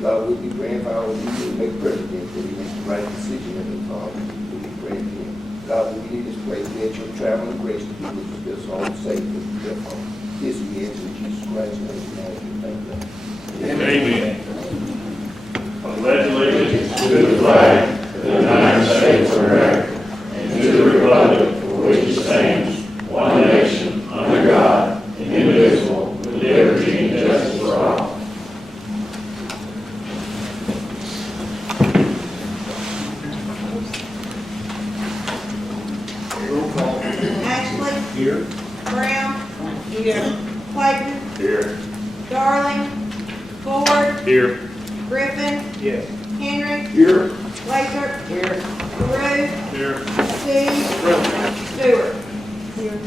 God will be praying for our leader, make president, that he makes the right decision and we'll be praying for him. God, we need this place, let your traveling grace to be with us all safe and therefore. This again in Jesus Christ's name. Thank you. Amen. I pledge allegiance to the flag of the United States of America and to the republic for which it stands, one nation, under God, indivisible, with liberty and justice for all. Ashley. Here. Brown. Here. Clayton. Here. Darling. Ford. Here. Griffin. Yes. Henry. Here. Lathrop. Here. LaRue. Here. Steve. Stewart. Here.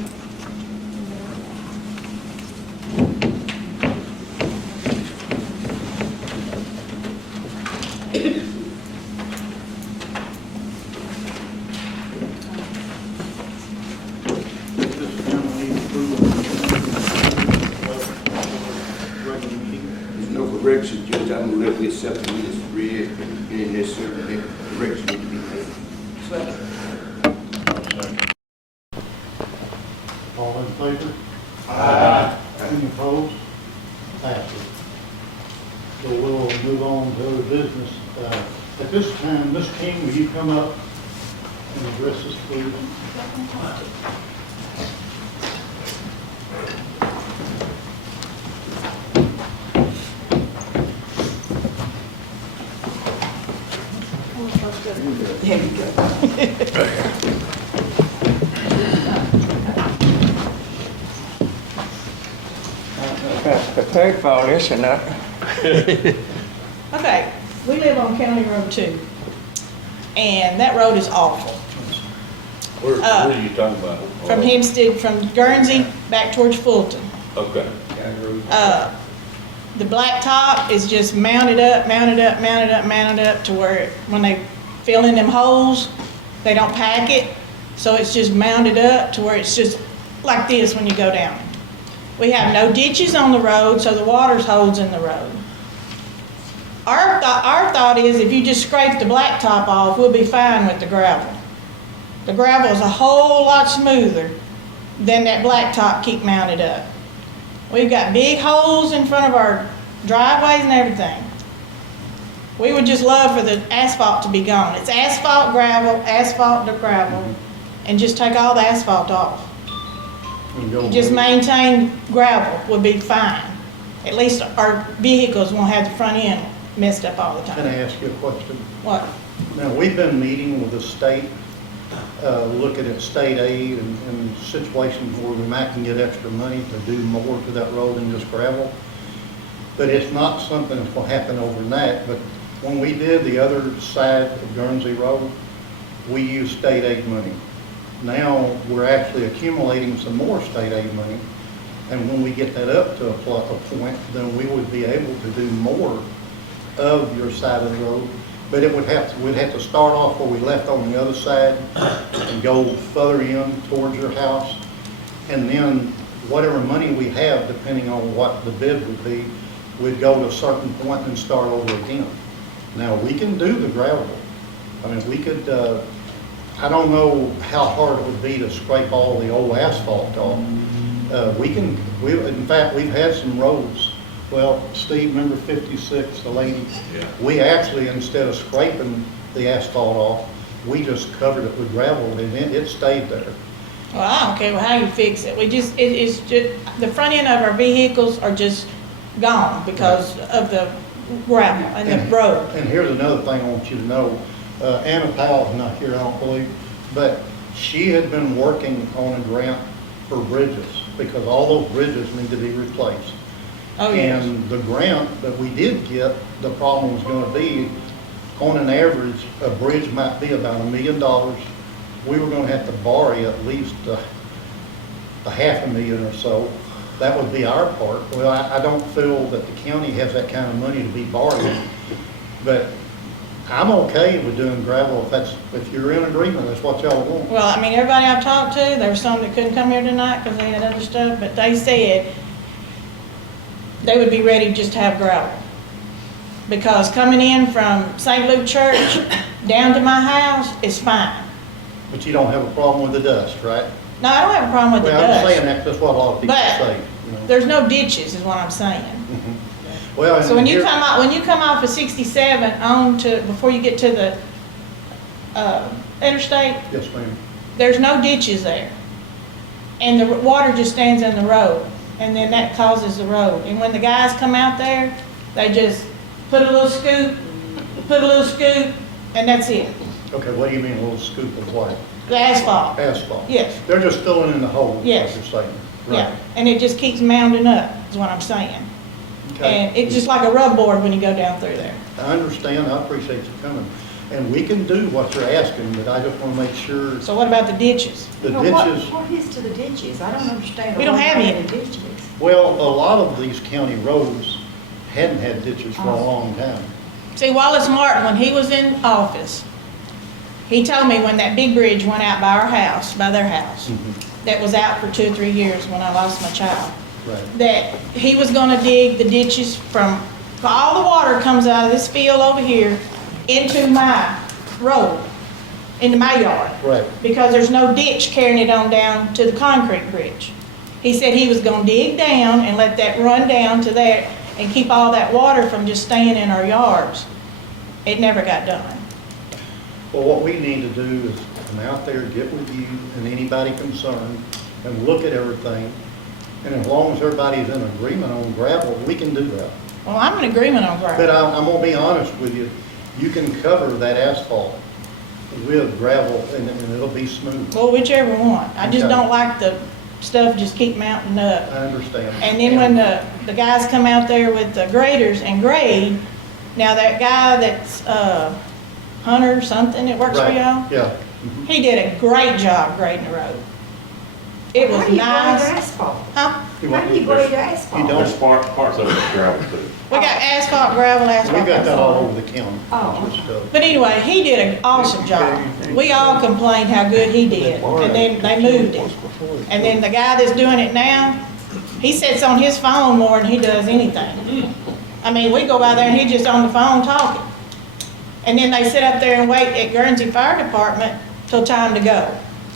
There's no correction, Judge. I'm going to let this accept the minutes read and necessarily correction need to be made. All in favor? Aye. Any opposed? Passes. So we'll move on to other business. At this time, Ms. King, will you come up and address us, please? There you go. Prepared for all this or not? Okay, we live on County Road 2, and that road is awful. Where are you talking about? From Hempstead, from Guernsey, back towards Fulton. Okay. The black top is just mounted up to where when they fill in them holes, they don't pack it. So it's just mounted up to where it's just like this when you go down. We have no ditches on the road, so the water's holds in the road. Our thought is if you just scrape the blacktop off, we'll be fine with the gravel. The gravel is a whole lot smoother than that blacktop keep mounted up. We've got big holes in front of our driveways and everything. We would just love for the asphalt to be gone. It's asphalt to gravel, and just take all the asphalt off. Just maintain gravel would be fine. At least our vehicles won't have the front end messed up all the Can I time. ask you a question? What? Now, we've been meeting with the state, looking at state aid and situations where we might can get extra money to do more to that road than just gravel. But it's not something that's going to happen overnight. But when we did the other side of Guernsey Road, we used state aid money. Now, we're actually accumulating some more state aid money. And when we get that up to a point, then we would be able to do more of your side of the road. But we'd have to start off where we left on the other side and go further in towards your house. And then whatever money we have, depending on what the bid would be, we'd go to a certain point and start over again. Now, we can do the gravel. I mean, we could, I don't know how hard it would be to scrape all the old asphalt off. In fact, we've had some roads. Well, Steve, remember 56, the lady? Yeah. We actually, instead of scraping the asphalt off, we just covered it with gravel and it stayed there. Well, I don't care how you fix it. It's just, the front end of our vehicles are just gone because of the gravel and the road. And here's another thing I want you to know. Anna Powell's not here, I don't believe, but she had been working on a grant for bridges because all those bridges need to be replaced. Oh, yes. And the grant that we did get, the problem was going to be, on an average, a bridge might be about $1 million. We were going to have to borrow at least a $500,000 or so. That would be our part. Well, I don't feel that the county has that kind of money to be borrowing, but I'm okay with doing gravel if you're in agreement, that's what y'all want. Well, I mean, everybody I've talked to, there were some that couldn't come here tonight because they had other stuff, but they said they would be ready just to have gravel. because coming in from St. Luke Church down to my house is fine. But you don't have a problem with the dust, right? No, I don't have a problem with the Well, I'm saying dust. that's what a lot of people But say, you know. there's no ditches is what I'm saying. Well, and So when you here- come out, when you come off of 67 on to, before you get to the interstate, Yes, ma'am. there's no ditches there. And the water just stands in the road, and then that causes the road. And when the guys come out there, they just put a little scoop, and that's it. Okay, what do you mean, a little scoop of what? The asphalt, Asphalt? yes, They're just filling in the hole, is what Yes. you're saying? yeah. Right. And it just keeps mounding up, is what I'm saying. Okay. And it's just like a rub board when you go down through there. I understand, I appreciate you coming. And we can do what you're asking, but I just want to make sure So what about the ditches? the Well, ditches, What is to the ditches? I don't understand. We don't have why any. the ditches. well, a lot of these county roads hadn't had ditches for a Oh. long time. See, Wallace Martin, when he was in office, he told me when that big bridge went out by our house, by their house, that was out for 2 or 3 years when I lost my child, Right. that he was gonna dig the ditches from, all the water comes out of this field over here into my road, into my yard, Right. because there's no ditch carrying it on down to the concrete bridge. He said he was gonna dig down and let that run down to there and keep all that water from just staying in our yards. It never got done. Well, what we need to do is come out there, get with you and anybody concerned and look at everything. And as long as everybody's in agreement on gravel, we can do that. Well, I'm in agreement on But gravel. I'm gonna be honest with you, you can cover that asphalt with gravel and it'll be smooth. Well, whichever one. I just Okay. don't like the stuff just keep mounting up. I understand. And then when the guys come out there with the graders and grade, now that guy that's, Hunter something that works for Right, y'all, yeah. he did a great job grading the road. It How was do you grade nice. asphalt? Huh? How do you grade asphalt? You don't- There's parts of it that's gravel too. We got asphalt, gravel, We asphalt. got that all over the county. Oh, Just, But anyway, he did an awesome job. We all complained how good he did, and then they moved it. And then the guy that's doing it now, he sits on his phone more than he does anything. I mean, we go by there and he's just on the phone talking. And then they sit up there and wait at Guernsey Fire Department till time to go.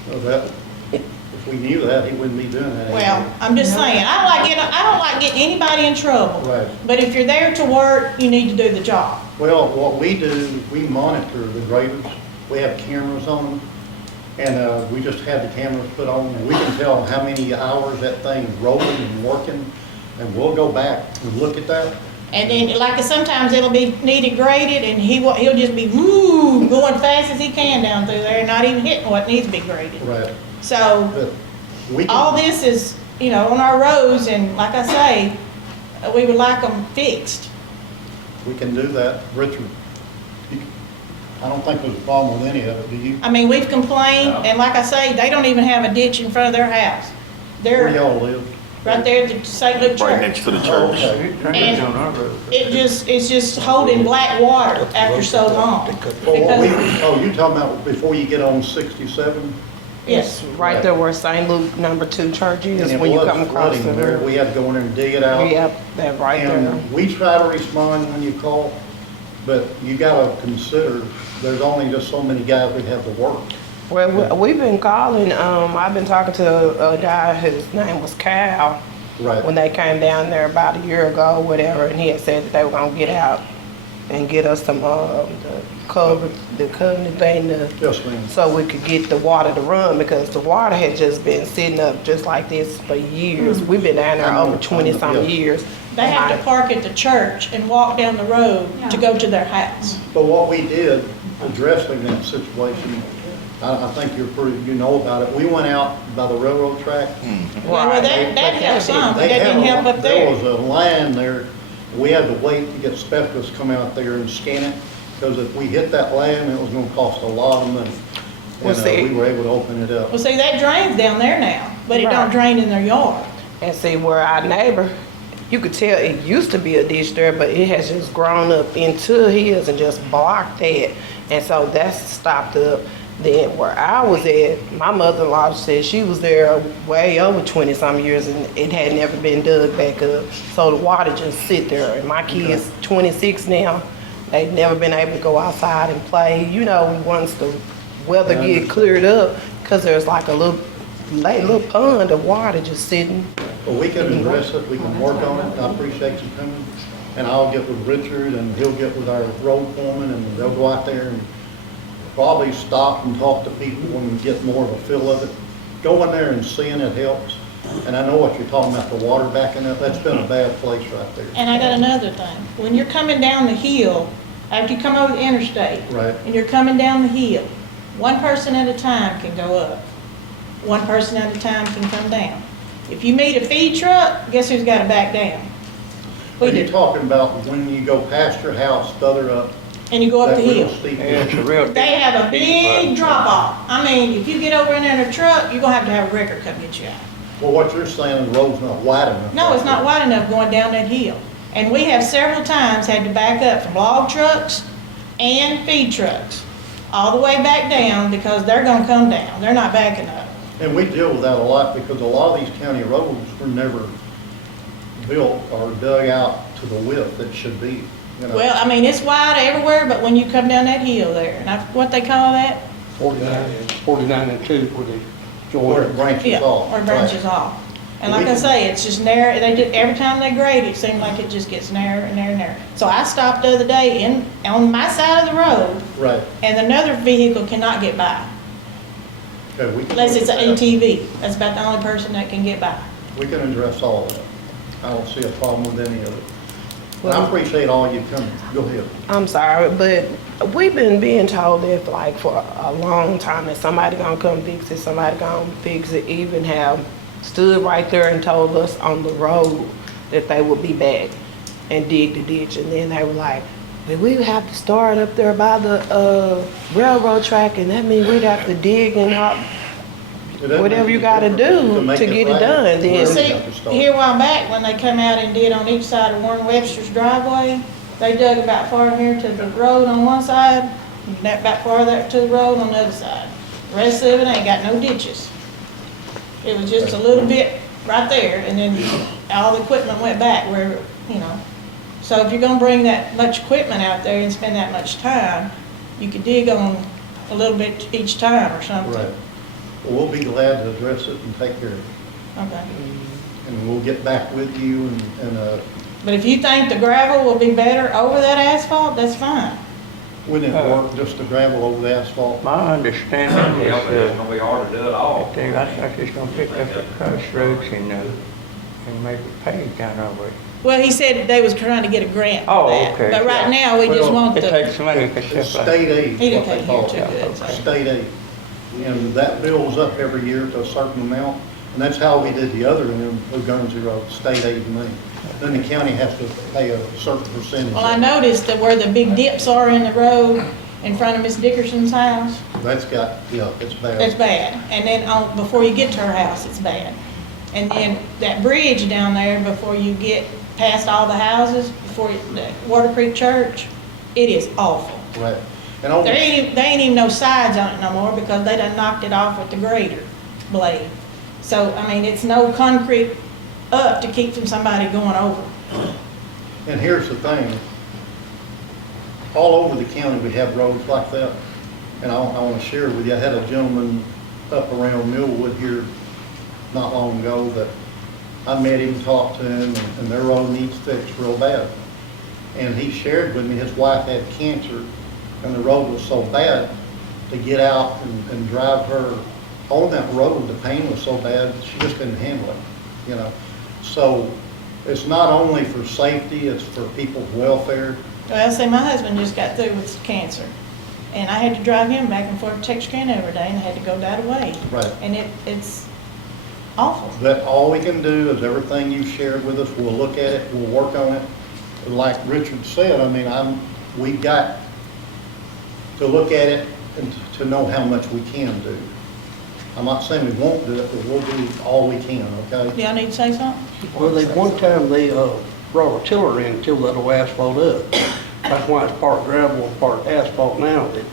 Well, that, if we knew that, he wouldn't be doing that. Well, I'm just saying, I don't like getting anybody in trouble. Right. But if you're there to work, you need to do the job. Well, what we do, we monitor the graders. We have cameras on them. And we just had the cameras put on, and we can tell how many hours that thing's rolling and working. And we'll go back and look at that. And then, like, sometimes it'll be needed graded, and he'll just be, woo, going fast as he can down through there, and not even hitting what needs to be graded. Right. So, But we all can, this is, on our roads, and like I say, we would like them fixed. we can do that. Richard, I don't think there's a problem with any of it, do you? I mean, we've complained, and like I say, they don't even have a ditch in front of their house. Where They're y'all live? right there at the St. Luke Right Church. next to the Oh, church. okay. And it's just holding black water after so long. Well, what we, Because, you talking about before you get on 67? yes, Right there where St. Luke #2 church And is, it when you was come across flooding the there. river. We had to go in there and dig it out. Yep, that right there. And we try to respond when you call, but you gotta consider, there's only just so many guys we have to work. Well, we've been calling, I've been talking to a guy, his name was Cal, Right. when they came down there about a year ago, whatever, and he had said that they were gonna get out and get us some, the covenant thing to, Yes, ma'am. so we could get the water to run, because the water had just been sitting up just like this for years. We've been down there I know, over 20-some yeah. years. they have to park at the church and walk down the road to go to their house. But what we did, addressing that situation, I think you know about it. We went out by the railroad track. Well, that helps some, but that didn't help up There there. was a line there. We had to wait to get specialists to come out there and scan it, because if we hit that line, it was gonna cost a lot of money. Well, And see- we were able to open it up. Well, see, that drains down there now, but it don't Right. drain in their yard. And see, where our neighbor, you could tell it used to be a ditch there, but it has just grown up into hills and just blocked that. And so that's stopped up. Then where I was at, my mother-in-law said she was there way over 20-some years and it had never been dug back up. So the water just sit there. And my kid's 26 now, They've never been able to go outside and play, you know, once the weather get cleared up, because there's like a little pond of water just sitting. Well, we can address it, we can work on it, I appreciate you coming. And I'll get with Richard and he'll get with our road foreman and they'll go out there and probably stop and talk to people and get more of a feel of it. Going there and seeing it helps. And I know what you're talking about, the water backing up, that's been a bad place right there. And I got another thing. When you're coming down the hill, after you come over the interstate, Right. and you're coming down the hill, one person at a time can go up. One person at a time can come down. If you meet a feed truck, guess who's got to back down? Are We you do. talking about when you go past your house, further up? And you go up that the little hill. steep Yeah, it's a real. They have a big drop off. I mean, if you get over in there in a truck, you're gonna have a wrecker come get you out. Well, what you're saying, the road's not wide enough. No, right it's not there. wide enough going down that hill. And we have several times had to back up from log trucks and feed trucks, all the way back down because they're gonna come down. They're not backing up. And we deal with that a lot because a lot of these county roads were never built or dug out to the width that should be, you know. Well, I mean, it's wide everywhere, but when you come down that hill there, and what they call that? 49 and 2 where they Where it join. branches Yeah, off. or branches Right. off. And like I say, it's just narrow, they do, every time they grade, it seems like it just gets narrower and narrower and narrower. So I stopped the other day on my side of the road, Right. and another vehicle cannot get by, Okay, we can unless look it's at an that. ATV. That's about the only person that can get by. We can address all of that. I don't see a problem with any of it. And I Well- appreciate all you coming. Go ahead. I'm sorry, but we've been being told that like for a long time that somebody gonna come fix it, somebody gonna fix it, even have stood right there and told us on the road that they would be back and dig the ditch, and then they were like, but we would have to start up there by the railroad track, and that means we'd have to dig and all. It doesn't Whatever make you any gotta difference do make to get it right. done, then- Where we See, got to start. here a while back, when they come out and did on each side of Warren Webster's driveway, they dug about far here to the road on one side, and that about farther to the road on the other side. The rest of it ain't got no ditches. It was just a little bit right there, and then all the equipment went back where, you know. So if you're gonna bring that much equipment out there and spend that much time, you could dig on a little bit each time or something. Right. Well, we'll be glad to address it and take care of it. Okay. And we'll get back with you and But if you think the gravel will be better over that asphalt, that's fine. we didn't work just the gravel over the asphalt. My understanding is, It's gonna be hard to do it all. I think it's gonna pick up the crossroads and make it paved down over it. Well, he said they was trying to get a grant Oh, for that. okay, But right yeah. now, we just Well, want It the, takes money for It's stuff like. state aid, he is didn't what take they call care too it. good, so. State aid. And that builds up every year to a certain amount. And that's how we did the other in Guernsey Road, state aid money. Then the county has to pay a certain percentage. Well, I noticed that where the big dips are in the road in front of Miss Dickerson's house, That's got, yeah, it's bad. that's bad. And then before you get to her house, it's bad. And then that bridge down there, before you get past all the houses, the Water Creek Church, it is awful. Right. And over, There ain't even no sides on it no more because they done knocked it off with the grader blade. So, I mean, it's no concrete up to keep from somebody going over. and here's the thing. All over the county, we have roads like that. And I want to share with you, I had a gentleman up around Millwood here not long ago that I met him, talked to him, and their road needs fixed real bad. And he shared with me, his wife had cancer, and the road was so bad to get out and drive her on that road, the pain was so bad, she just couldn't handle it, you know. So it's not only for safety, it's for people's welfare. Well, see, my husband just got through with cancer. And I had to drive him back and forth to Texarkana every day and I had to go that way. Right. And it's awful. That all we can do is everything you shared with us, we'll look at it, we'll work on it. Like Richard said, I mean, we've got to look at it and to know how much we can do. I'm not saying we won't do it, but we'll do all we can, okay? Y'all need to say something? Well, one time they brought a tiller in and tilled that old asphalt up. That's why it's part gravel and part asphalt now. The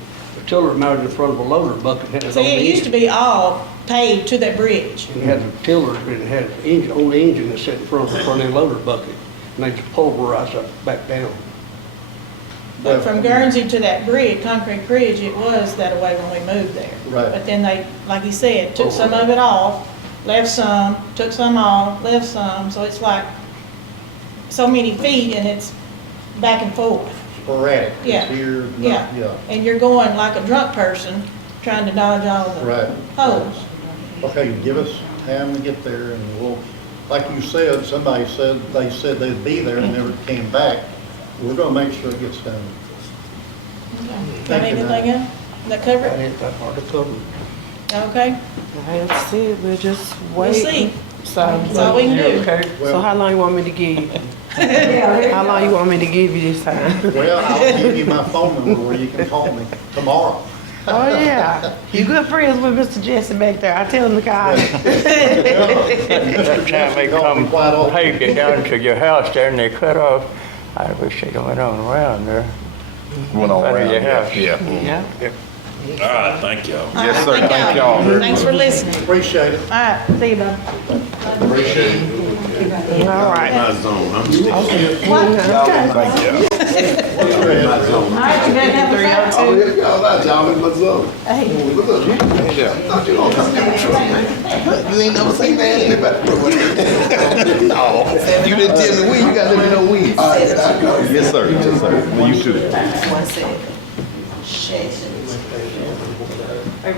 tiller mounted in front of a loader bucket. Had it on See, the it used to engine. be all paved to that bridge. And it had the tiller, and it had engine, on the engine that sat in front of the loader bucket. And they just pulverized it back down. But from Guernsey to that bridge, concrete bridge, it was that way when we moved there. Right. But then they, like he said, took some of it off, left some, took some off, left some, so it's like so many feet and it's back and forth. Sporadic. It's Yeah. here, not- Yeah. And you're going like a drunk person trying to dodge all the Right. holes. Okay, give us time to get there and we'll, like you said, somebody said, they said they'd be there and never came back. We're gonna make sure it gets done. Got Thank you, anything else? That cover That it? ain't that hard to cover. Okay, That's it, we'll just we'll wait. see. So, That's all we can You do. okay? so how long you want me to give you? How long you want me to give you this time? Well, I'll give you my phone number where you can call me tomorrow. Oh, yeah. You good friends with Mr. Jesse back there. I tell him to call you. Every time they come take it down to your house there and they cut off, I wish they'd went on around there. Went on Front of around, your yeah. house. Yeah. Yeah. All right, thank y'all. Yes, sir. Thank y'all. Thanks for listening. Appreciate it. All right, see you, bud. Appreciate it. All right. My zone, I'm still. Okay. Thank you. All right, you better have a fun. 302. Y'all in my zone. Hey. Look up. Thought you gonna come down the truck. You ain't never seen that anybody. No. You didn't tell me when. You gotta let me know when. All right, I go. Yes, sir. Yes, sir. You too. One second. All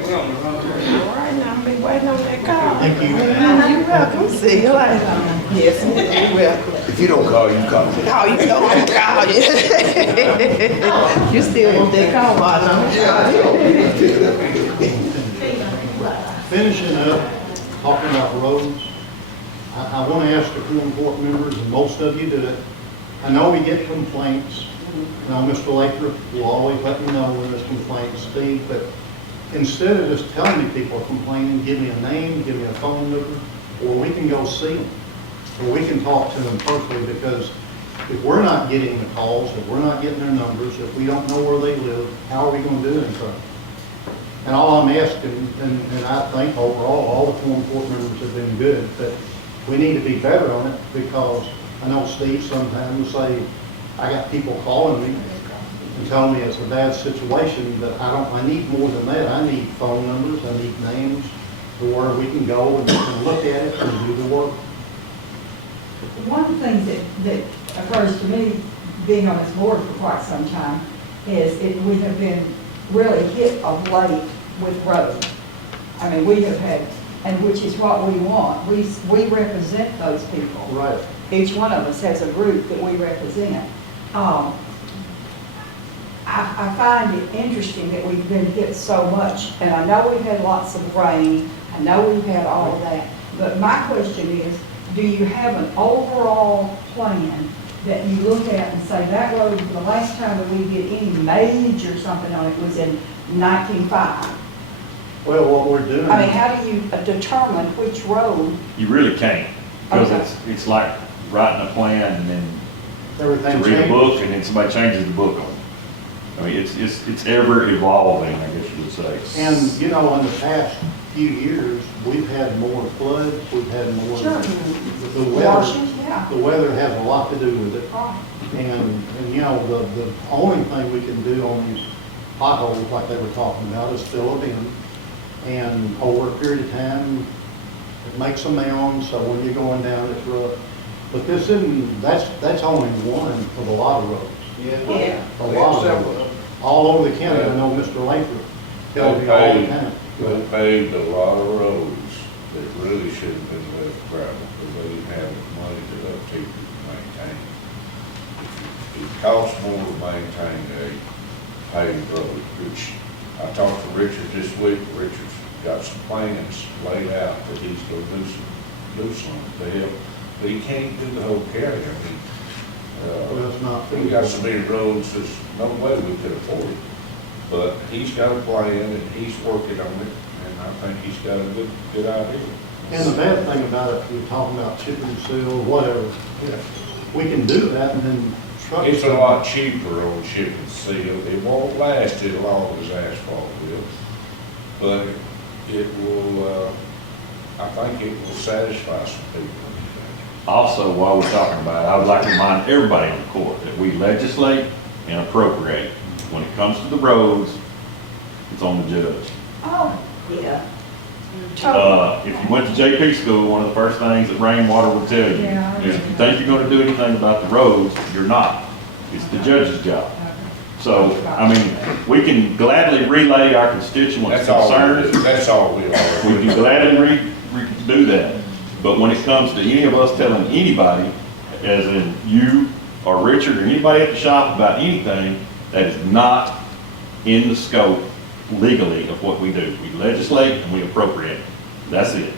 right, now I'm be waiting on that call. Thank you. You're welcome. See you later. Yes, you're welcome. If you don't call, you call me. Oh, you know I'm gonna call you. You still want that call, I Finishing up, talking about roads, I want to ask the Quorum Court members, and most of you do it. I know we get complaints. Now, Mr. Lathrop will always let me know when there's complaints, Steve, but instead of just telling me people are complaining, give me a name, give me a phone number, or we can go see them, or we can talk to them personally, because if we're not getting the calls, if we're not getting their numbers, if we don't know where they live, how are we going to do anything? And all I'm asking, and I think overall, all the Quorum Court members have been good, but we need to be better on it, because I know Steve sometimes will say, I got people calling me and telling me it's a bad situation, but I need more than that. I need phone numbers, I need names, to where we can go and look at it and do the work. One of the things that occurs to me, being on this board for quite some time, is we have been really hit of late with roads. I mean, we have had, and which is what we want. We represent those people. Right. Each one of us has a group that we represent. I find it interesting that we've been hit so much, and I know we've had lots of rain, I know we've had all of that, but my question is, do you have an overall plan that you look at and say, that road, the last time that we did any major something on it was in 1905? Well, what we're doing. I mean, how do you determine which road? You really can't, because Okay. it's like writing a plan and then Everything to read a changes. book and then somebody changes the book on it. I mean, it's ever evolving, I guess you would say. And, you know, in the past few years, we've had more floods, we've had more. Sure. The weather, Washes, yeah. the weather has a lot to do with it. And you know, the only thing we can do on these potholes, like they were talking about, is fill them in. And over a period of time, it makes a mound, so when you're going down, it's rough. But this isn't, that's only one of a lot of roads. Yeah. A lot of them. All over the county, I know Mr. Lathrop tells me all the time. They paved a lot of roads that really should have been left gravel, because they didn't have the money to upkeep it and maintain it. It costs more to maintain a paved road, which I talked to Richard this week. Richard's got some plans laid out that he's gonna do some to help, but he can't do the whole county. I mean, Well, it's not we got so many roads, there's no way we could afford it. But he's got a plan and he's working on it, and I think he's got a good idea. And the bad thing about it, we're talking about chip and seal, whatever, we can do that and then truck. It's a lot cheaper on chip and seal. It won't last as long as asphalt will, but it will, I think it will satisfy some people. Also, while we're talking about it, I would like to remind everybody in the court that we legislate and appropriate. When it comes to the roads, it's on the judge. Oh, yeah. If you went to JP school, one of the first things that rainwater will tell you Yeah. is if you think you're gonna do anything about the roads, you're not. It's the judge's job. So, I mean, we can gladly relay our constituents' That's all, concerns. that's all we We are. can gladly do that. But when it comes to any of us telling anybody, as in you or Richard or anybody at the shop about anything, that is not in the scope legally of what we do. We legislate and we appropriate. That's it.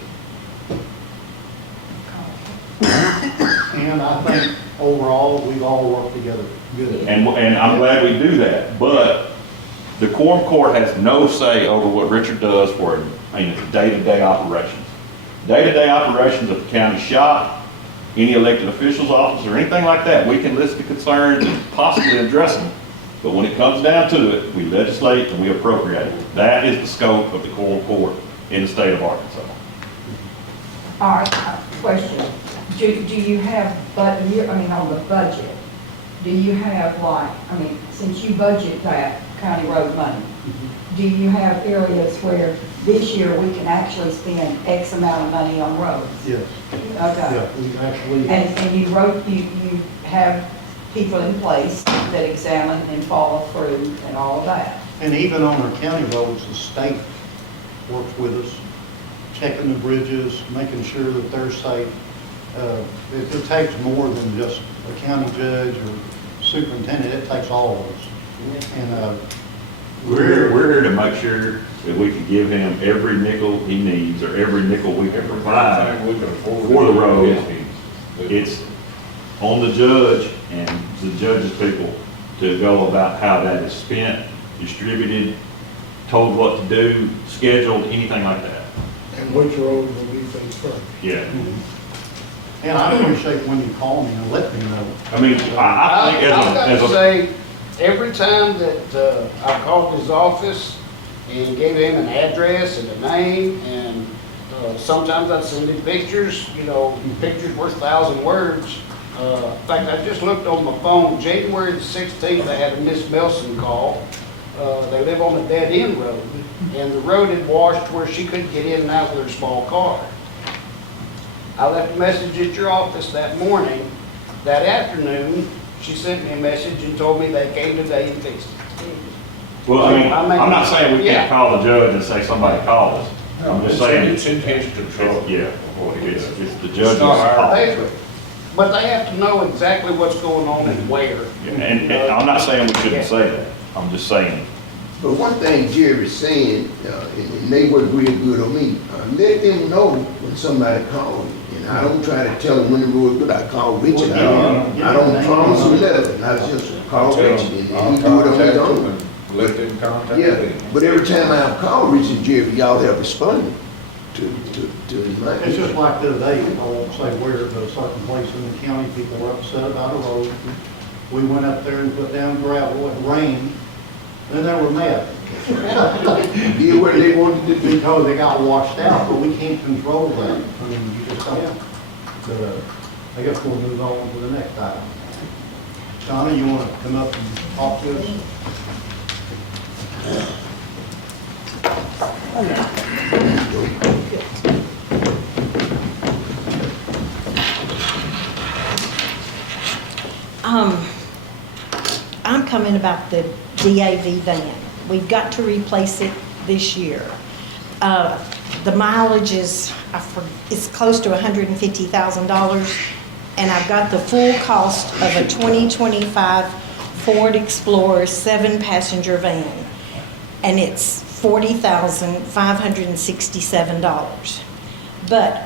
And I think overall, we've all worked together good. And I'm glad we do that. But the quorum court has no say over what Richard does for, day-to-day operations. Day-to-day operations of the county shop, any elected official's office, or anything like that, we can list the concerns and possibly address them. But when it comes down to it, we legislate and we appropriate. That is the scope of the quorum court in the state of Arkansas. All right, question. Do you have, on the budget, do you have since you budget that county road money, do you have areas where this year we can actually spend X amount of money on roads? Yes. Okay. Yeah, we actually. And you have people in place that examine and follow through and all of that? And even on our county roads, the state works with us, checking the bridges, making sure that they're safe. It takes more than just a county judge or superintendent, it takes all of us. And We're here to make sure that we can give him every nickel he needs, or every nickel we can provide Everything we can afford for the road. is his. It's on the judge and the judge's people to go about how that is spent, distributed, told what to do, scheduled, anything like that. And which road will we face first? Yeah. and I appreciate when you call me and let me know. I mean, I think I've got as to a, say, every time that I called his office and gave him an address and a name, and sometimes I'd send him pictures, pictures worth 1,000 words. In fact, I just looked on my phone, January the 16th, I had a Miss Melson call. They live on a dead-end road, and the road had washed where she couldn't get in and out with her small car. I left a message at your office that morning. That afternoon, she sent me a message and told me they came today and fixed it. well, I'm not saying we Yeah. can't call the judge and say somebody called us. I'm just saying, It's in his control. yeah, it's the judge's It's not our- call. But they have to know exactly what's going on and where. And I'm not saying we shouldn't say that. I'm just saying, But one thing Jerry's saying, and they work real good on me, let them know when somebody calls. And I don't try to tell them when the road good, I call Richard. I don't promise them nothing, I just call Richard and I'll he do it on his contact own. them and let them contact Yeah, them. but every time I've called Richard and Jerry, y'all have responded to my. It's just like the other day, I won't say where, but a certain place in the county, people were upset about a road. We went up there and put down gravel, it rained, then they were mad. Did what they wanted to do. Because they got washed out, but we can't control that. I mean, you just don't. But, I guess we'll move on to the next item. Donna, you want to come up and talk to us? I'm coming about the DAV van. We've got to replace it this year. The mileage is, it's close to $150,000, and I've got the full cost of a 2025 Ford Explorer 7-passenger van, and it's $40,567. But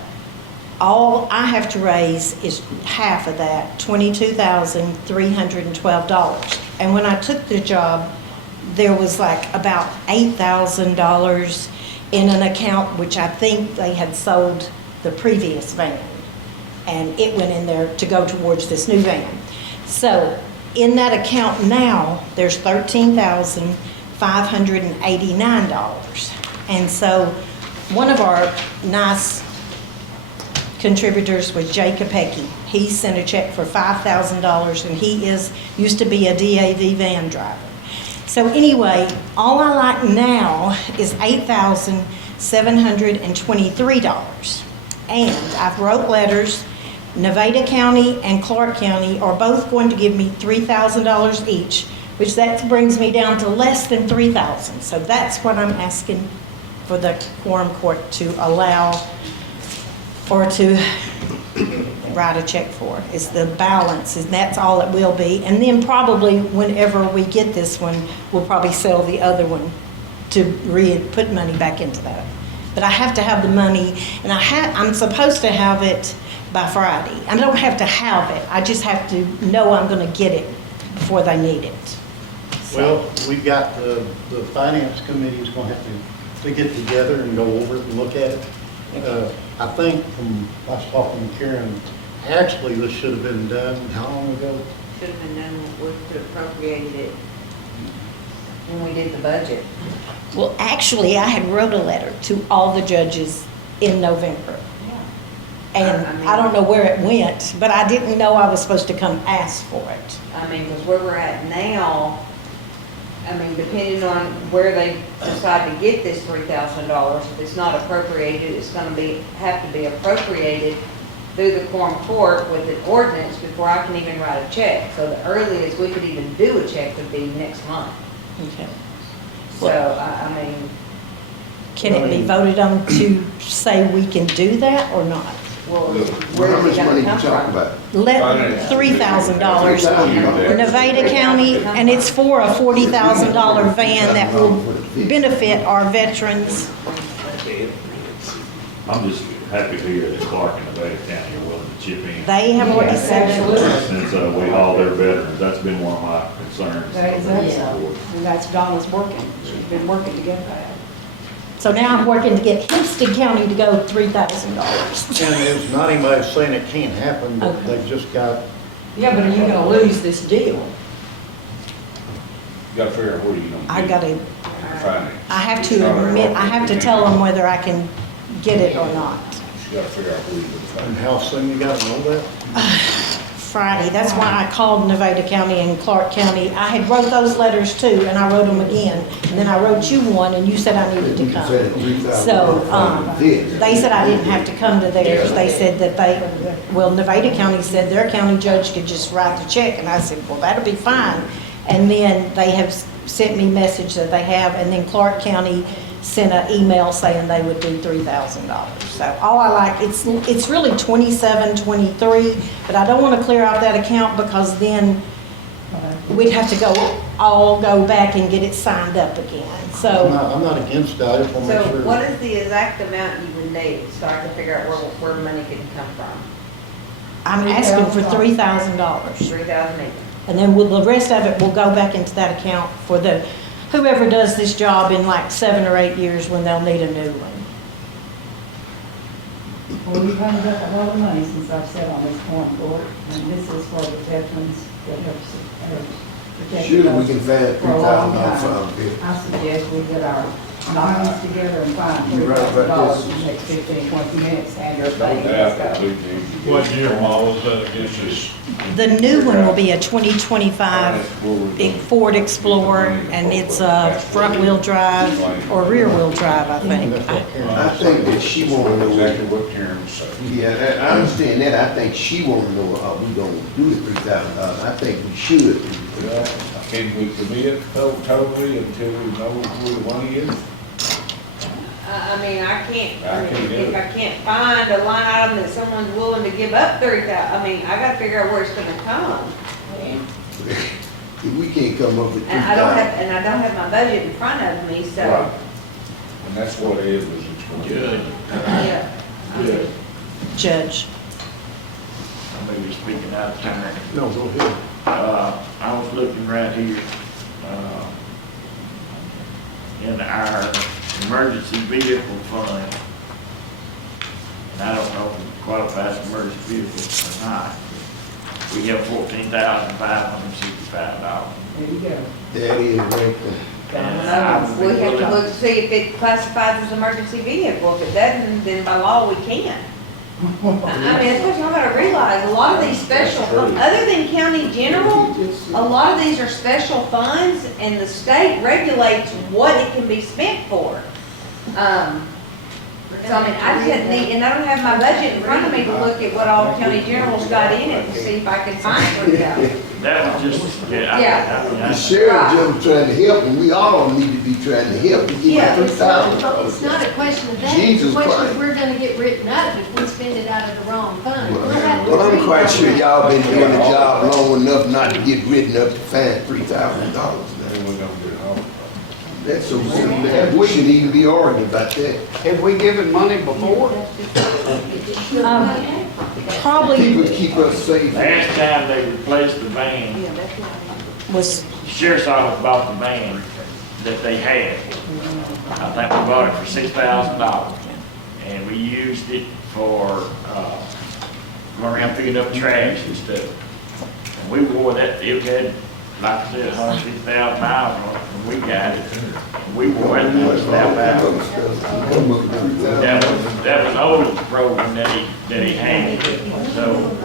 all I have to raise is half of that, $22,312. And when I took the job, there was like about $8,000 in an account, which I think they had sold the previous van. And it went in there to go towards this new van. So in that account now, there's $13,589. And so one of our nice contributors was Jay Capecchi. he sent a check for $5,000, and he used to be a DAV van driver. So anyway, all I like now is $8,723. And I've wrote letters. Nevada County and Clark County are both going to give me $3,000 each, which that brings me down to less than $3,000. So that's what I'm asking for the quorum court to allow or to write a check for, is the balance, and that's all it will be. And then probably whenever we get this one, we'll probably sell the other one to put money back into that. But I have to have the money, and I'm supposed to have it by Friday. I don't have to have it, I just have to know I'm gonna get it before they need it. Well, we've got the finance committee is gonna have to get together and go over it and look at it. I think from, I was talking to Karen, actually this should have been done, how long ago? Should have been done, we could have appropriated it when we did the budget. Well, actually, I had wrote a letter to all the judges in November. And I don't know where it went, but I didn't know I was supposed to come ask for it. I mean, because where we're at now, I mean, depending on where they decide to get this $3,000, if it's not appropriated, it's gonna have to be appropriated through the quorum court with an ordinance before I can even write a check. So the earliest we could even do a check would be next month. Okay. So, I mean. Can it be voted on to say we can do that or not? Well, How where's much it money gonna you come talking from? about? $3,000. Nevada County, and it's for a $40,000 van that will benefit our veterans. I'm just happy to hear that Clark and Nevada County are willing to chip in. They have already said it. Since we haul their veterans, that's been one of my concerns. That is so. And that's Donna's working. She's been working to get that. So now I'm working to get Hempstead County to go $3,000. And it's not anybody saying it can't happen, but Okay. they've just got, Yeah, but are you gonna lose this deal? You gotta figure out where you're gonna. I gotta, Find it. I have to admit, I have to tell them whether I can get it or not. You gotta figure out where you're gonna find and it. how soon you gotta know that? Friday, that's why I called Nevada County and Clark County. I had wrote those letters too, and I wrote them again. And then I wrote you one, and you said I needed to come. So, they said I didn't have to come to theirs. They said that Nevada County said their county judge could just write the check. And I said, well, that'll be fine. And then they have sent me message that they have, and then Clark County sent an email saying they would do $3,000. So all I like, it's really 27, 23, but I don't want to clear out that account because then we'd have to go back and get it signed up again. So I'm not against that, I just want to make So sure. what is the exact amount you would need, so I can figure out where money can come from? I'm asking for $3,000. 3,000 even. And then the rest of it will go back into that account for whoever does this job in like 7 or 8 years when they'll need a new one. Well, we've had up a lot of money since I've sat on this quorum court, and this is for the veterans that have protected Surely we us can find for a long $3,000 time. from it. I suggest we get our minds together and find You're right about $3,000 this. in the next 15, 20 minutes, and your No thing, doubt let's that go. we need to get. What year model is that again? Just The new one will be a 2025 big Ford Explorer, and it's a front-wheel drive or rear-wheel drive, I think. I think that she wanna know. exactly what Karen said. Yeah, I understand that. I think she wanna know, are we gonna do the $3,000? I think we should. Can we commit totally until we know where the money is? I mean, I can't, I can't do if it. I can't find a line item that someone's willing to give up 3,000, I mean, I gotta figure out where it's gonna come. If we can't come up with And I don't $3,000. have my budget in front of me, so, Right. And that's what it is, it's Good. yeah. Good. Judge. I may be speaking out of time. No, go ahead. I was looking right here, in our emergency vehicle fund. And I don't know if it qualifies as emergency vehicle or not. We have $14,565. There you go. That is right there. We have to look to see if it classifies as emergency vehicle. If it doesn't, then by law, we can. I mean, especially I'm gonna realize, a lot of these special, other than county general, a lot of these are special funds, and the state regulates what it can be spent for. So I mean, I just had need, and I don't have my budget in front of me to look at what all county general's got in it to see if I can find $3,000. That was just, The yeah. sheriff just trying to help, and we all need to be trying to help to Yeah, get It's $3,000. not a question of that, Jesus it's a question Christ. of we're gonna get written out of it if we spend it out of the wrong fund. We'll have to Well, I'm read quite that. sure y'all been doing the job long enough not to get written up to find $3,000. Then we're gonna get it all. That's so simple, that we shouldn't even be arguing about that. Have we given money before? Probably People keep us safe. Last time they replaced the van, was, the sheriff's office bought the van that they had. I think we bought it for $6,000. And we used it for, going around picking up trash and stuff. And we wore that, it had, like I said, 150,000 miles on it when we got it. And we wore it, and it was about, that was old program that he had. So,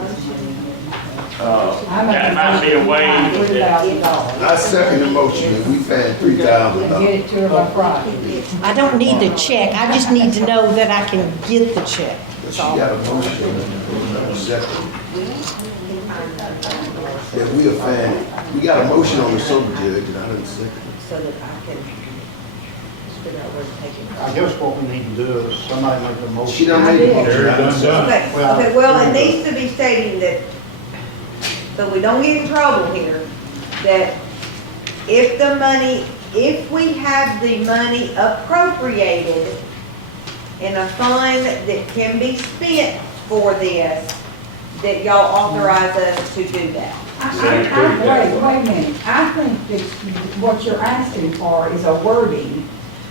that might be a way that, $3,000. I second the motion that we find Get $3,000. it to her by Friday. I don't need the check, I just need to know that I can get the check. She got a motion, second. That we'll find it. We got a motion on the sober judge, and I didn't second it. So that I can figure out where to take it. I guess what we need to do is somebody make a motion. She done made the motion. There, I done done, seconded it. done. Okay, well, it needs to be stating that, so we don't get in trouble here, that if we have the money appropriated in a fund that can be spent for this, that y'all authorize us to do that. Wait a minute. I think that what you're asking for is a wording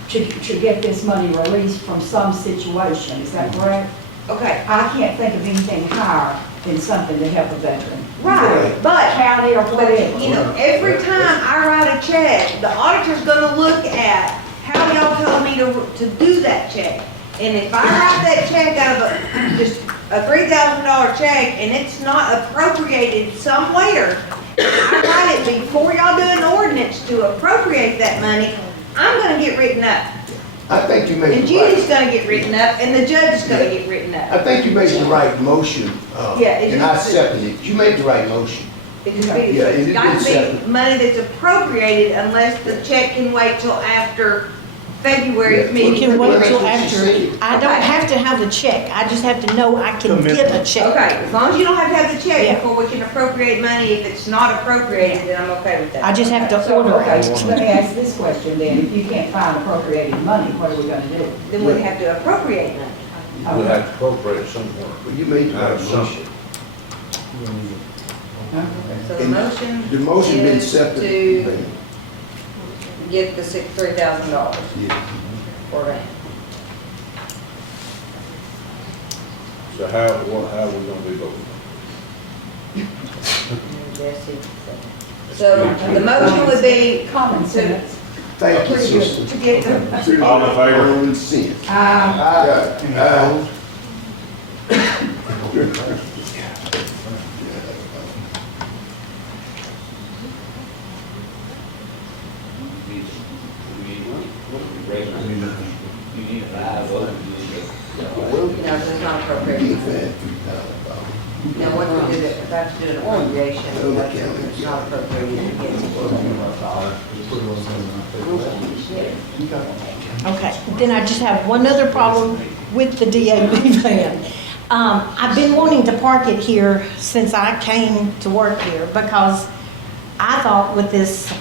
to get this money released from some situation. Is that correct? Okay, I can't think of anything higher than something to help a veteran. right, but County or whatever. you know, every time I write a check, the auditor's gonna look at how y'all tell me to do that check. And if I write that check out of just a $3,000 check and it's not appropriated somewhere, I write it before y'all do an ordinance to appropriate that money, I'm gonna get written up. I think you made And the Judy's right, gonna get written up and the judge is gonna get written I up. think you made the right motion, Yeah, it and I just- second it. You made the right motion. It just Yeah, be, it it's is got to separate. be money that's appropriated unless the check can wait till after February's Yeah, meeting. We can wait till That's what she after, said. I don't have to have the check, I just have to know I can get a check. Okay, as long as you don't have to have the check Yeah. before we can appropriate money, if it's not appropriated, then I'm okay with that. I just have to So, order okay, it. let me ask this question then. If you can't find appropriated money, what are we gonna do? Then we have to appropriate money. We'll have to appropriate somewhere. Well, you made the right Out of something. motion. So the And motion The motion been is seconded. to give the $3,000 Yeah. for that. So how we gonna be voting? So the motion would be Common to, sense. Thank you, sister. to get the, All in favor? Common sense. no, it's not appropriated. Now, once we do it, if I have to do an appropriation, it's not appropriated, it gets Okay, then I just have one other problem with the DAV van. I've been wanting to park it here since I came to work here because I thought with this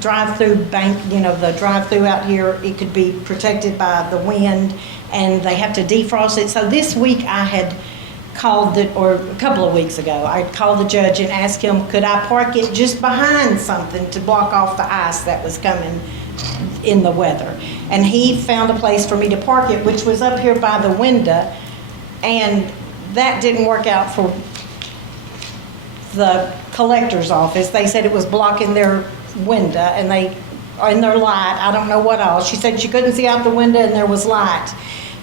drive-through bank, you know, the drive-through out here, it could be protected by the wind and they have to defrost it. So this week I had called or a couple of weeks ago, I called the judge and asked him, could I park it just behind something to block off the ice that was coming in the weather? And he found a place for me to park it, which was up here by the window, and that didn't work out for the collector's office. They said it was blocking their window and in their light, I don't know what else. She said she couldn't see out the window and there was light.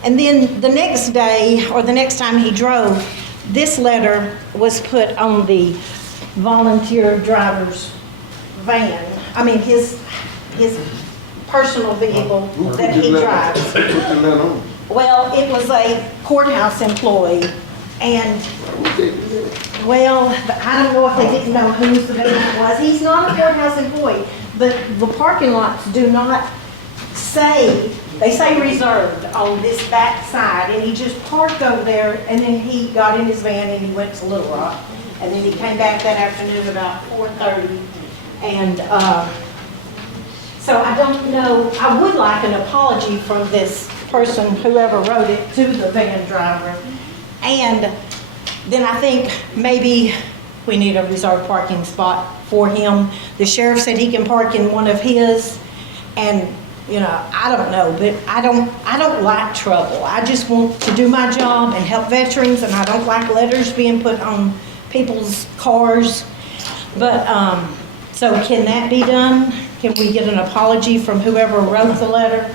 And then the next day, or the next time he drove, this letter was put on the volunteer driver's van. I mean, his personal vehicle that he drives. Well, it was a courthouse employee, and, well, I don't know if they didn't know whose the van was. He's not a courthouse employee, but the parking lots do not say, they say reserved on this back side, and he just parked over there, and then he got in his van and he went to Little Rock. And then he came back that afternoon about 4:30, and, so I don't know, I would like an apology from this person, whoever wrote it, to the van driver. And then I think maybe we need a reserved parking spot for him. The sheriff said he can park in one of his, and, you know, I don't know, but I don't like trouble. I just want to do my job and help veterans, and I don't like letters being put on people's cars. But, so can that be done? Can we get an apology from whoever wrote the letter?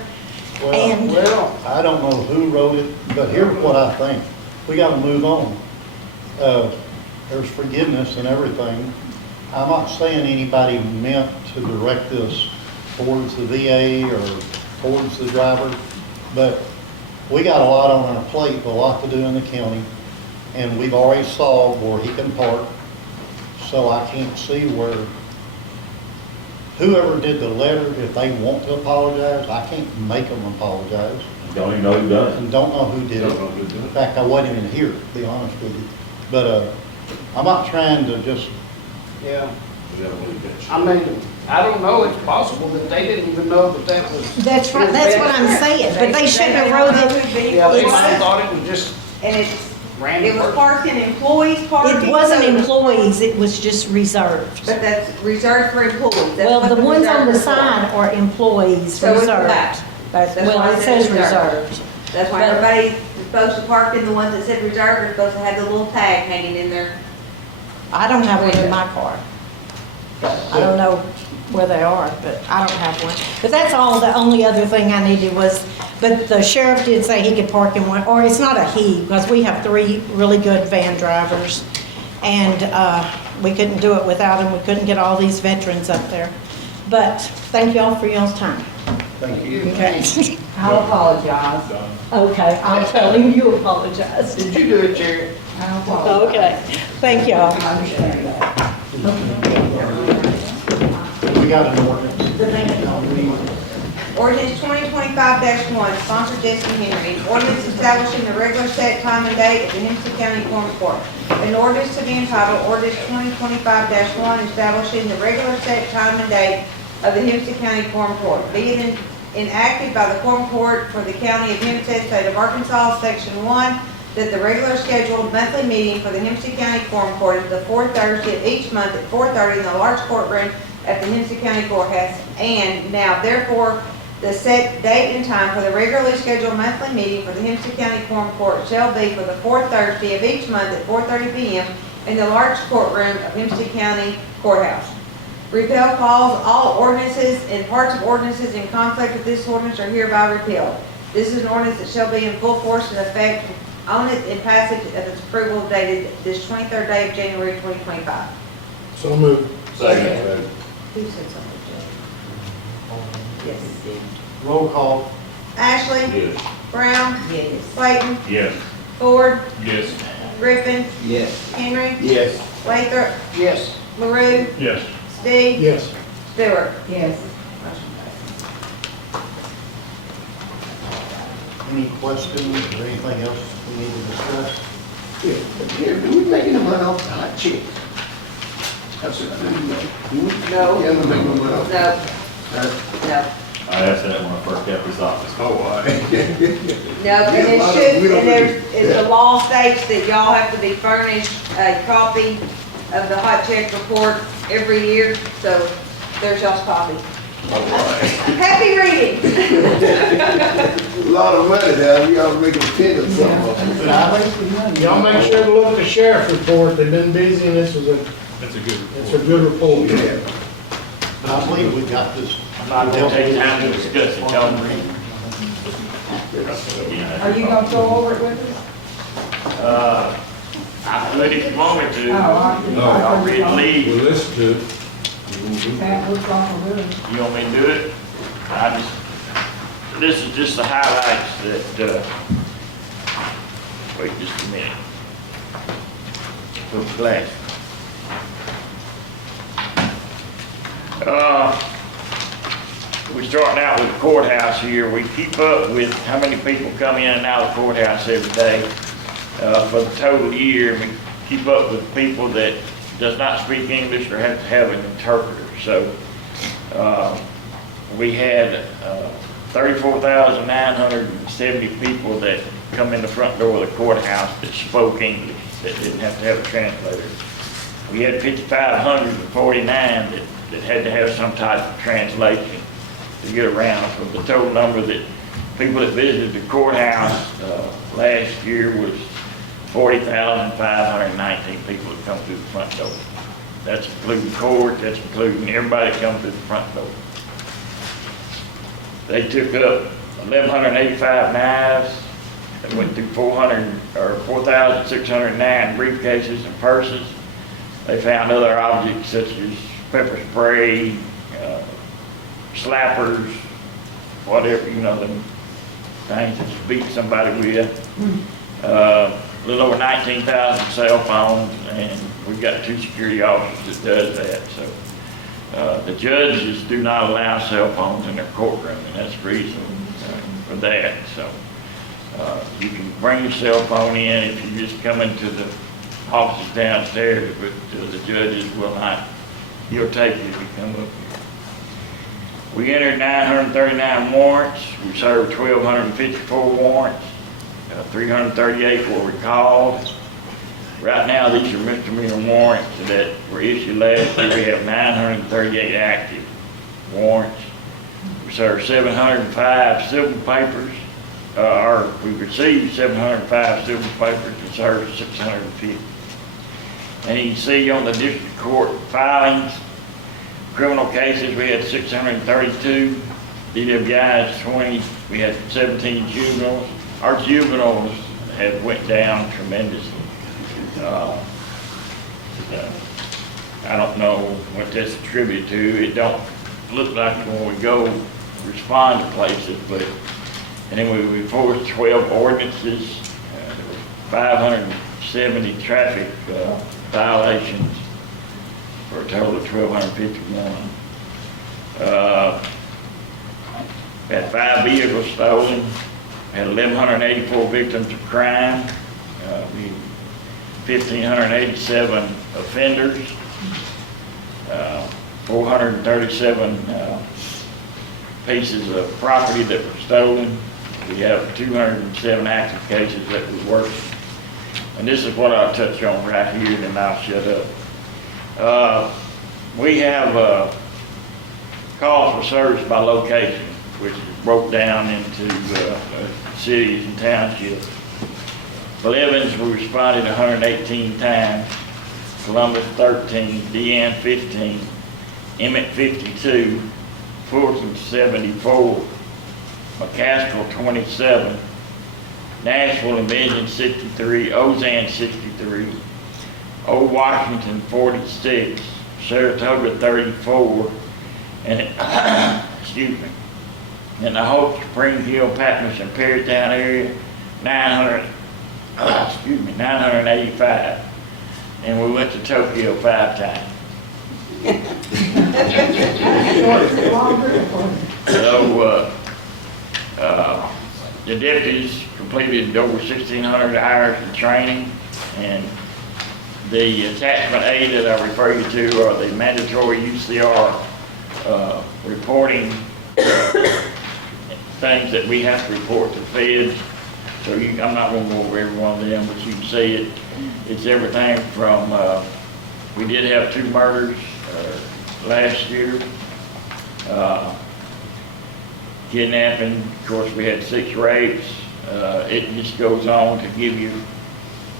And Well, I don't know who wrote it, but here's what I think. We gotta move on. There's forgiveness and everything. I'm not saying anybody meant to direct this towards the VA or towards the driver, but we got a lot on our plate, a lot to do in the county, and we've already solved where he can park, so I can't see where, whoever did the letter, if they want to apologize, I can't make them apologize. Don't even know who does it. And don't know who did it. In fact, I wasn't even here, to be honest with you. But, I'm not trying to just, Yeah. I mean, I don't know, it's possible that they didn't even know that that was. that's right, that's what I'm saying, but they shouldn't have wrote it. Yeah, they might have thought it was just And it random. was parked in employees parking. It wasn't so- employees, it was just reserved. But that's reserved for employees. That's Well, what the ones on the reserved is for. side are employees So it's reserved. that. That's Well, why it it says says reserved. reserved. That's why But- everybody is supposed to park in the ones that said reserved, are supposed to have the little tag hanging in there. I don't have one in my car. I don't know where they are, but I don't have one. But that's all, the only other thing I needed was, but the sheriff did say he could park in one, or it's not a he, because we have 3 really good van drivers. And we couldn't do it without him, we couldn't get all these veterans up there. But thank y'all for y'all's time. thank you. Okay. I'll apologize. Okay, I'll tell him you apologize. Did you do it, Jerry? I'll apologize. Okay, thank y'all. I understand that. We got an ordinance. Ordinance 2025-1, sponsored Jesse Henry. Ordinance establishing the regular set time and date of the Hempstead County Quorum Court. An ordinance to be entitled Ordinance 2025-1, establishing the regular set time and date of the Hempstead County Quorum Court. Be it enacted by the Quorum Court for the County of Hempstead, State of Arkansas, Section 1, that the regular scheduled monthly meeting for the Hempstead County Quorum Court is the 4th Thursday of each month at 4:30 in the large courtroom at the Hempstead County Courthouse. And now therefore, the set date and time for the regularly scheduled monthly meeting for the Hempstead County Quorum Court shall be for the 4th Thursday of each month at 4:30 p.m. in the large courtroom of Hempstead County Courthouse. Repeal clause, all ordinances and parts of ordinances in conflict with this ordinance are hereby repealed. This is an ordinance that shall be in full force and effect on it in passage of its approval dated this 23rd day of January 2025. So moved. Second. Who said something, Jay? Yes. Roll call. Ashley? Yes. Brown? Yes. Clayton? Yes. Ford? Yes. Griffin? Yes. Henry? Yes. Lathrop? Yes. LaRue? Yes. Steve? Yes. Stewart? Yes. Motion passes. Any questions or anything else we need to discuss? Here, do we make any money off the hot chicks? That's it. No. Yeah, we make no money off. No, no. I asked that when I first got this office. Oh, why? No, and it should, and the law states that y'all have to be furnished a copy of the hot check report every year, so there's y'all's copy. Happy reading. A lot of money now, we gotta make a pin or something. Y'all make sure to look at the sheriff's report, they've been busy, and this is That's a good. it's a good report. But I believe we got this. I'm not gonna take time to discuss it, y'all read. Are you gonna go over it with us? I could if you want me to. Oh, I'll read the lead. Well, listen to it. That looks like a really. You want me to do it? This is just the highlights that, wait just a minute. Put the glass. We're starting out with the courthouse here. We keep up with how many people come in and out of the courthouse every day for the total year. We keep up with people that does not speak English or have to have an interpreter. So we had 34,970 people that come in the front door of the courthouse that spoke English, that didn't have to have a translator. We had 5,549 that had to have some type of translation to get around. So the total number that people that visited the courthouse last year was 40,519 people that come through the front door. That's including court, that's including everybody that comes through the front door. They took up 1,185 knives. They went through 4,609 briefcases and purses. They found other objects such as pepper spray, slappers, whatever, you know, them things that you beat somebody with. A little over 19,000 cell phones, and we've got 2 security officers that does that. So the judges do not allow cell phones in their courtroom, and that's the reason for that. So you can bring your cell phone in if you just come into the offices downstairs, but the judges will not. He'll take you if you come up here. We entered 939 warrants. We served 1,254 warrants. 338 were recalled. Right now, these are misdemeanor warrants that were issued last year. We have 938 active warrants. We served 705 civil papers, we received 705 civil papers and served 650. And you can see on the district court filings, criminal cases, we had 632, DWIs 20, we had 17 juveniles. Our juveniles have went down tremendously. I don't know what that's attributed to. It don't look like when we go respond to places, but anyway, we enforced 12 ordinances, 570 traffic violations for a total of 1,251. Had 5 vehicles stolen, had 1,184 victims of crime, 1,587 offenders, 437 pieces of property that were stolen. We have 207 active cases that we're working. And this is what I'll touch on right here, and then I'll shut up. We have calls for service by location, which is broke down into cities and townships. Blevins, we responded 118 times, Columbus 13, Deanne 15, Emmett 52, Fulton 74, McCaskill 27, Nashville and Vinton 63, Ozan 63, Old Washington 46, Saratoga 34, and excuse me, in the Hope, Spring Hill, Patmos, and Perrytown area, 985, and we went to Tokyo 5 times. So the deputies completed over 1,600 hours of training, and the attachment A that I refer you to are the mandatory UCR reporting things that we have to report to feds. So I'm not going to go over every one of them, but you can see it. It's everything from, we did have 2 murders last year. Kidnapping, of course, we had 6 rapes. It just goes on to give you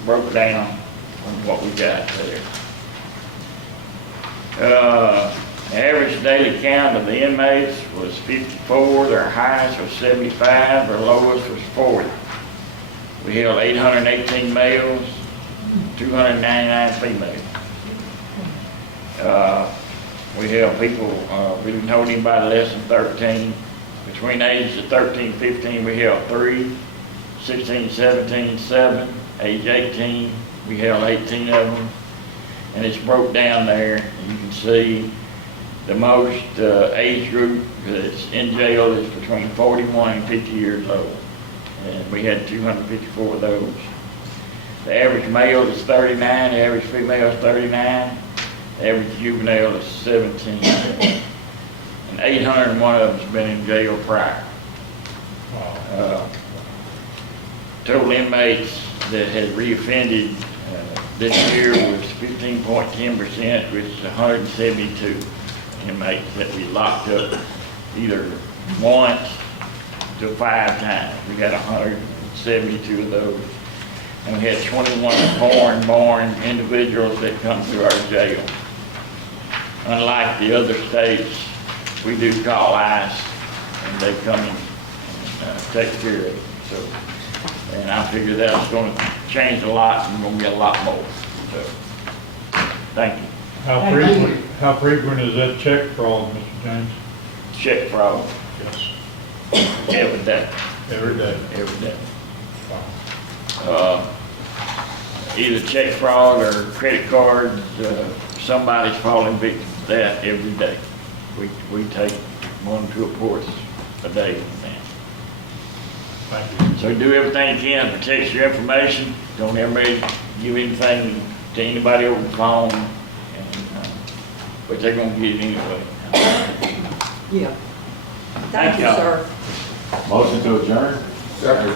broke down on what we got there. Average daily count of the inmates was 54, their highest was 75, their lowest was 40. We held 818 males, 299 females. We held people, we didn't hold anybody less than 13. Between ages of 13 and 15, we held 3, 16, 17, 7, age 18, we held 18 of them. And it's broke down there. You can see the most age group that's in jail is between 41 and 50 years old. And we had 254 of those. The average male is 39, the average female is 39, the average juvenile is 17. And 801 of them's been in jail prior. Total inmates that had reoffended this year was 15.10%, which is 172 inmates that we locked up either once to 5 times. We had 172 of those. And we had 21 foreign-born individuals that come through our jail. Unlike the other states, we do call ICE, and they come and take care of it. So, and I figure that's going to change a lot, and we're going to get a lot more. So, thank you. How frequent is that check fraud, Mr. James? Check fraud. Yes. Every day. Every day? Every day. Either check fraud or credit cards, somebody's falling victim to that every day. We take 1 to 2 reports a day from them. Thank you. So do everything you can to protect your information. Don't ever give anything to anybody over the phone, but they're gonna get it anyway. Yeah. Thank you, sir. Motion to adjourn? Second.